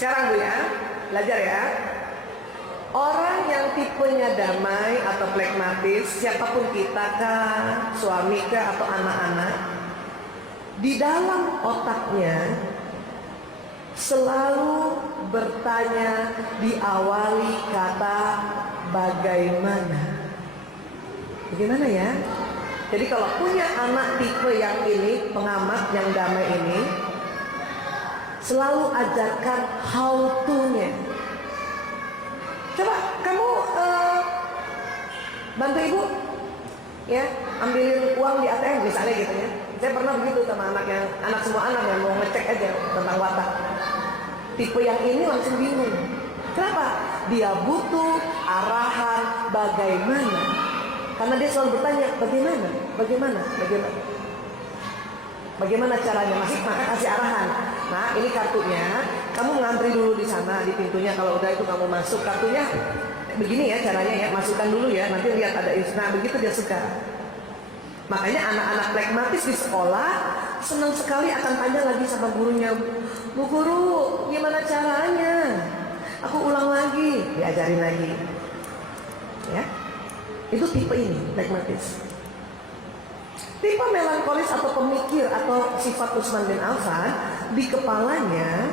Sekarang Bu ya, belajar ya. Orang yang tipenya damai atau pragmatis, siapapun kita kah, suami kah atau anak-anak, di dalam otaknya selalu bertanya diawali kata bagaimana. Bagaimana ya? Jadi kalau punya anak tipe yang ini, pengamat yang damai ini, selalu ajarkan how to-nya. Coba kamu bantu ibu, ya, ambilin uang di ATM misalnya gitu ya. Saya pernah begitu sama anak semua anak yang mau ngecek aja tentang watak. Tipe yang ini langsung bingung. Kenapa? Dia butuh arahan bagaimana. Karena dia selalu bertanya bagaimana caranya, maka kasih arahan. Nah, ini kartunya, kamu ngantri dulu di sana di pintunya. Kalau udah itu kamu masuk, kartunya begini ya caranya ya, masukkan dulu ya. Nanti lihat ada nah begitu dia suka. Makanya anak-anak pragmatis di sekolah senang sekali akan tanya lagi sama gurunya, Bu guru, gimana caranya? Aku ulang lagi, diajarin lagi. Ya, itu tipe ini pragmatis. Tipe melankolis atau pemikir atau sifat Utsman bin Affan, di kepalanya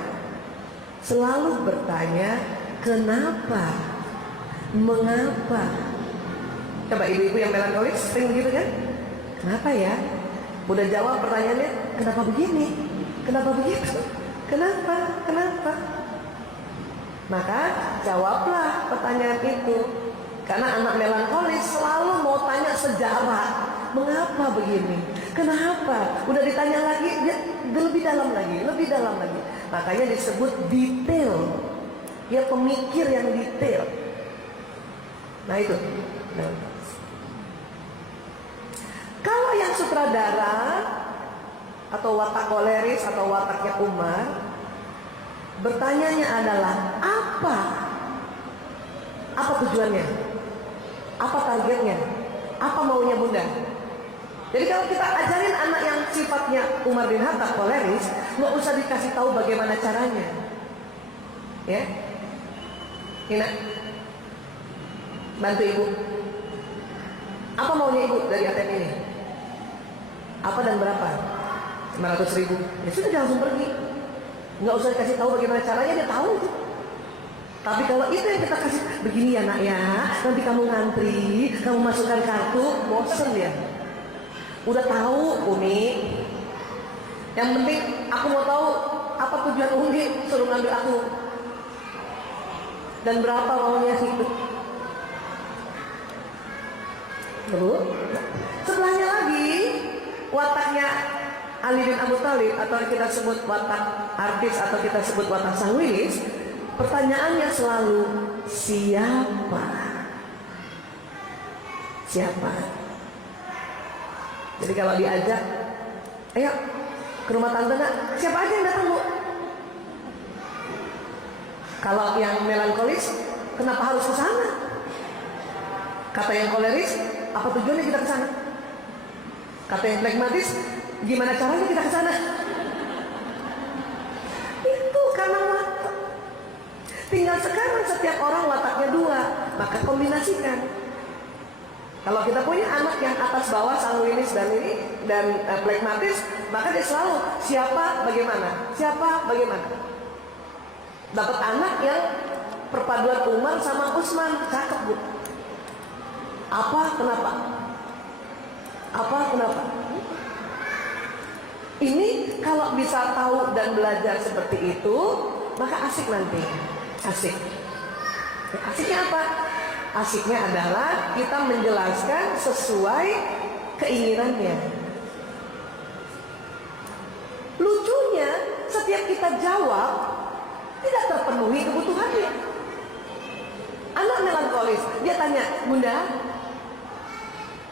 selalu bertanya kenapa, mengapa. Coba ibu-ibu yang melankolis sering gitu kan? Kenapa ya? Udah jawab pertanyaannya, kenapa begini? Kenapa begitu? Kenapa? Maka jawablah pertanyaan itu. Karena anak melankolis selalu mau tanya sejarah. Mengapa begini? Kenapa? Udah ditanya lagi, dia lebih dalam lagi. Makanya disebut detail. Dia pemikir yang detail. Nah itu. Kalau yang sutradara atau watak koleris atau wataknya Umar, bertanyanya adalah apa tujuannya? Apa targetnya? Apa maunya bunda? Jadi kalau kita ajarin anak yang sifatnya Umar bin Khattab koleris, nggak usah dikasih tahu bagaimana caranya. Ya, Ina, bantu ibu. Apa maunya ibu dari ATM ini? Apa dan berapa? 500.000. Ya sudah, dia langsung pergi. Nggak usah dikasih tahu bagaimana caranya, dia tahu itu. Tapi kalau itu yang kita kasih, begini ya nak ya, nanti kamu ngantri, kamu masukkan kartu, bosen ya. Udah tahu Umi. Yang penting aku mau tahu apa tujuan Umi suruh ngambil aku. Dan berapa maunya situ. Lalu sebelahnya lagi wataknya Ali bin Abu Thalib atau kita sebut watak artis atau kita sebut watak sangwilis. Pertanyaannya selalu siapa? Jadi kalau diajak, ayo ke rumah tante nak, siapa aja yang datang bu? Kalau yang melankolis, kenapa harus ke sana? Kata yang koleris, apa tujuannya kita ke sana? Kata yang pragmatis, gimana caranya kita ke sana? Itu karena watak. Tinggal sekarang setiap orang wataknya dua, maka kombinasikan. Kalau kita punya anak yang atas bawah sangwinis dan pragmatis, maka dia selalu siapa bagaimana. Dapat anak yang perpaduan Umar sama Utsman, cakep bu. Apa kenapa? Ini kalau bisa tahu dan belajar seperti itu, maka asik nanti. Asiknya apa? Asiknya adalah kita menjelaskan sesuai keinginannya. Lucunya, setiap kita jawab tidak terpenuhi kebutuhannya. Anak melankolis, dia tanya, bunda,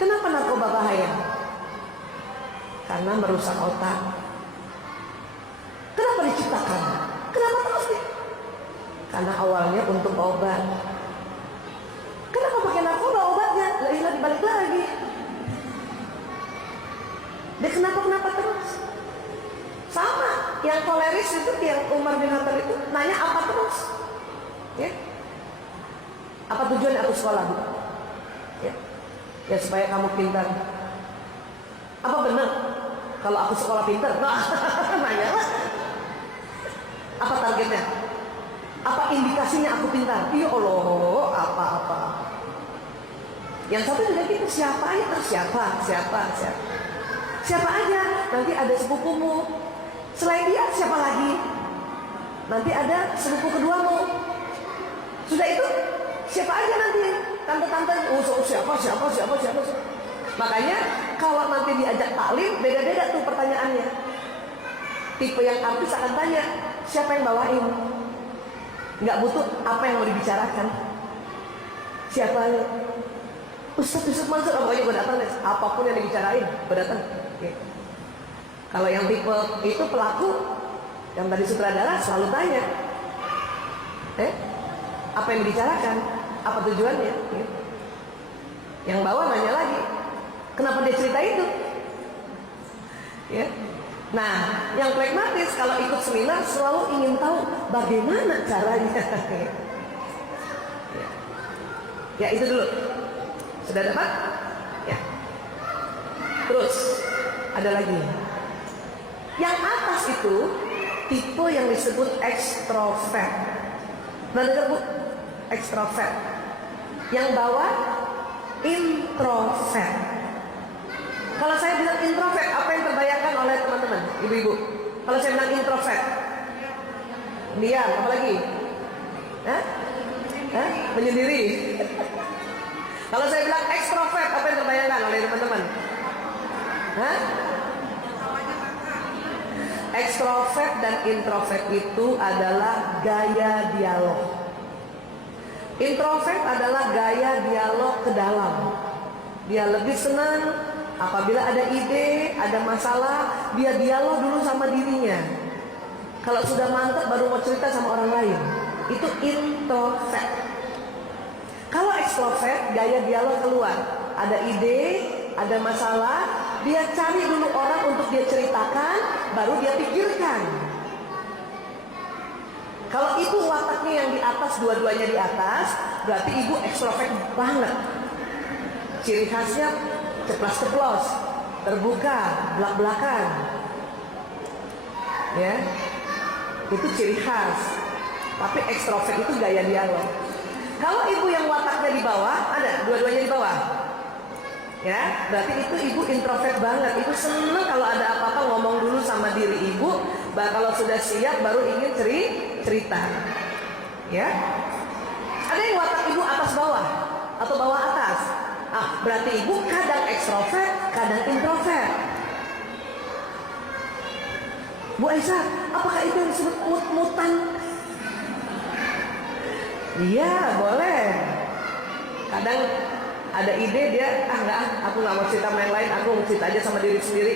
kenapa narkoba bahaya? Karena merusak otak. Kenapa diciptakan? Kenapa terus? Karena awalnya untuk obat. Kenapa pakai narkoba obatnya? Balik lagi. Dia kenapa terus? Sama, yang koleris itu, yang Umar bin Khattab itu nanya apa tujuan aku sekolah, Bu? Ya supaya kamu pintar. Apa benar kalau aku sekolah pintar? Nah, nanya lah. Apa targetnya? Apa indikasinya aku pintar? Ya Allah, apa-apa. Yang satu juga gitu, siapa aja? Siapa aja? Nanti ada sepupumu. Selain dia, siapa lagi? Nanti ada sepupu keduamu. Sudah itu, siapa aja nanti? Tante-tante, siapa. Makanya kalau nanti diajak taklim, beda-beda tuh pertanyaannya. Tipe yang artis akan tanya, siapa yang bawain? Nggak butuh apa yang mau dibicarakan. Siapa? Ustaz Mansur, pokoknya gue datang deh. Apapun yang dibicarain, gue datang. Oke. Kalau yang tipe itu pelaku, yang tadi sutradara selalu tanya, apa yang dibicarakan? Apa tujuannya? Yang bawah nanya lagi, kenapa dia cerita itu? Ya. Nah, yang pragmatis kalau ikut seminar selalu ingin tahu bagaimana caranya. Ya itu dulu. Sudah dapat? Ya. Terus ada lagi. Yang atas itu tipe yang disebut ekstrovert. Nah, dengar Bu? Ekstrovert. Yang bawah introvert. Kalau saya bilang introvert, apa yang terbayangkan oleh teman-teman, ibu-ibu? Kalau saya bilang introvert, diam, apa lagi? Menyendiri. Kalau saya bilang ekstrovert, apa yang terbayangkan oleh teman-teman? Ekstrovert dan introvert itu adalah gaya dialog. Introvert adalah gaya dialog ke dalam. Dia lebih senang apabila ada ide, ada masalah, dia dialog dulu sama dirinya. Kalau sudah mantap baru mau cerita sama orang lain. Itu introvert. Kalau ekstrovert, gaya dialog keluar. Ada ide, ada masalah, dia cari dulu orang untuk dia ceritakan, baru dia pikirkan. Kalau ibu wataknya yang di atas, dua-duanya di atas, berarti ibu ekstrovert banget. Ciri khasnya ceplas-ceplos, terbuka, belak-belakan. Ya, itu ciri khas. Tapi ekstrovert itu gaya dialog. Kalau ibu yang wataknya di bawah, ada dua-duanya di bawah. Ya, berarti itu ibu introvert banget. Ibu seneng kalau ada apa-apa ngomong dulu sama diri ibu. Kalau sudah siap baru ingin cerita. Ya, ada yang watak ibu atas bawah atau bawah atas. Berarti ibu kadang ekstrovert, kadang introvert. Bu Aisyah, apakah itu yang disebut mut-mutan? Iya, boleh. Kadang ada ide dia, aku nggak mau cerita sama yang lain, aku mau cerita aja sama diri sendiri.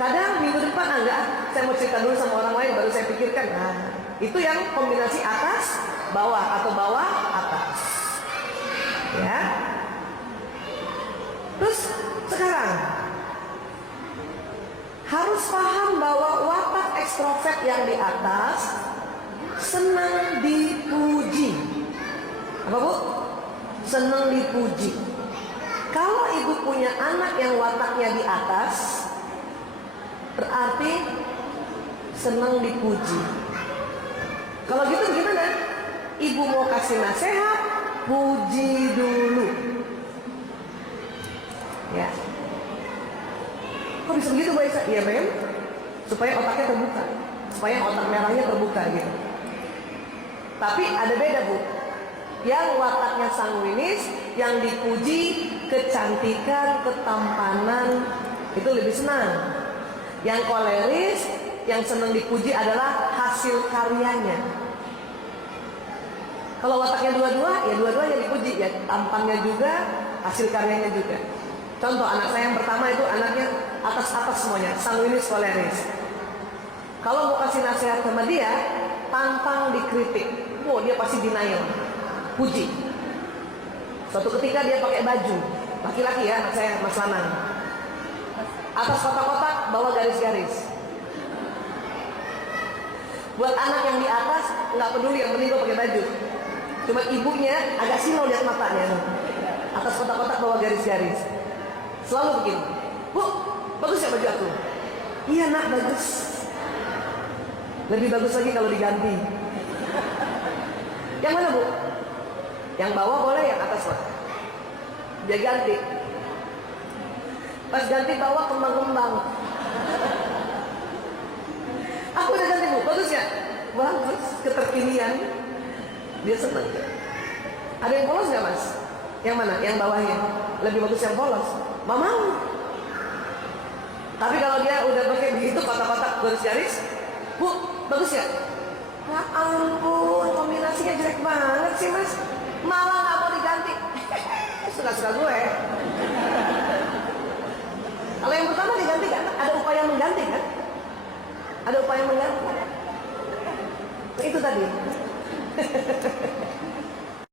Kadang minggu depan, saya mau cerita dulu sama orang lain, baru saya pikirkan. Nah, itu yang kombinasi atas, bawah atau bawah, atas. Ya. Terus sekarang harus paham bahwa watak ekstrovert yang di atas senang dipuji. Apa Bu? Senang dipuji. Kalau ibu punya anak yang wataknya di atas, berarti senang dipuji. Kalau gitu gimana? Ibu mau kasih nasihat, puji dulu. Ya. Kok bisa begitu Bu Aisyah? Iya Mem, supaya otaknya terbuka, supaya otak merahnya terbuka gitu. Tapi ada beda Bu. Yang wataknya sanguinis, yang dipuji kecantikan, ketampanan, itu lebih senang. Yang koleris, yang senang dipuji adalah hasil karyanya. Kalau wataknya dua-dua, ya dua-duanya dipuji, ya tampannya juga, hasil karyanya juga. Contoh anak saya yang pertama itu anaknya atas-atas semuanya, sanguinis koleris. Kalau mau kasih nasihat sama dia, tantang dikritik, dia pasti denial. Puji. Suatu ketika dia pakai baju, laki-laki ya, anak saya Mas Lanang. Atas kotak-kotak, bawah garis-garis. Buat anak yang di atas nggak peduli, yang penting gue pakai baju. Cuma ibunya agak silau lihat matanya tuh. Atas kotak-kotak bawah garis-garis. Selalu begini. Bu, bagus ya baju aku? Iya nak, bagus. Lebih bagus lagi kalau diganti. Yang mana bu? Yang bawah boleh, yang atas pak? Dia ganti. Pas ganti bawah kembang-kembang. Aku udah ganti bu, bagus ya? Bagus, keterkinian. Dia senang. Ada yang polos nggak mas? Yang mana? Yang bawahnya? Lebih bagus yang polos. Mau. Tapi kalau dia udah pakai begitu kotak-kotak garis-garis, bu, bagus ya? Ya ampun, kombinasinya jelek banget sih mas. Malah nggak mau diganti. Suka-suka gue. Kalau yang pertama diganti kan, ada upaya mengganti kan? Ada upaya mengganti. Itu tadi.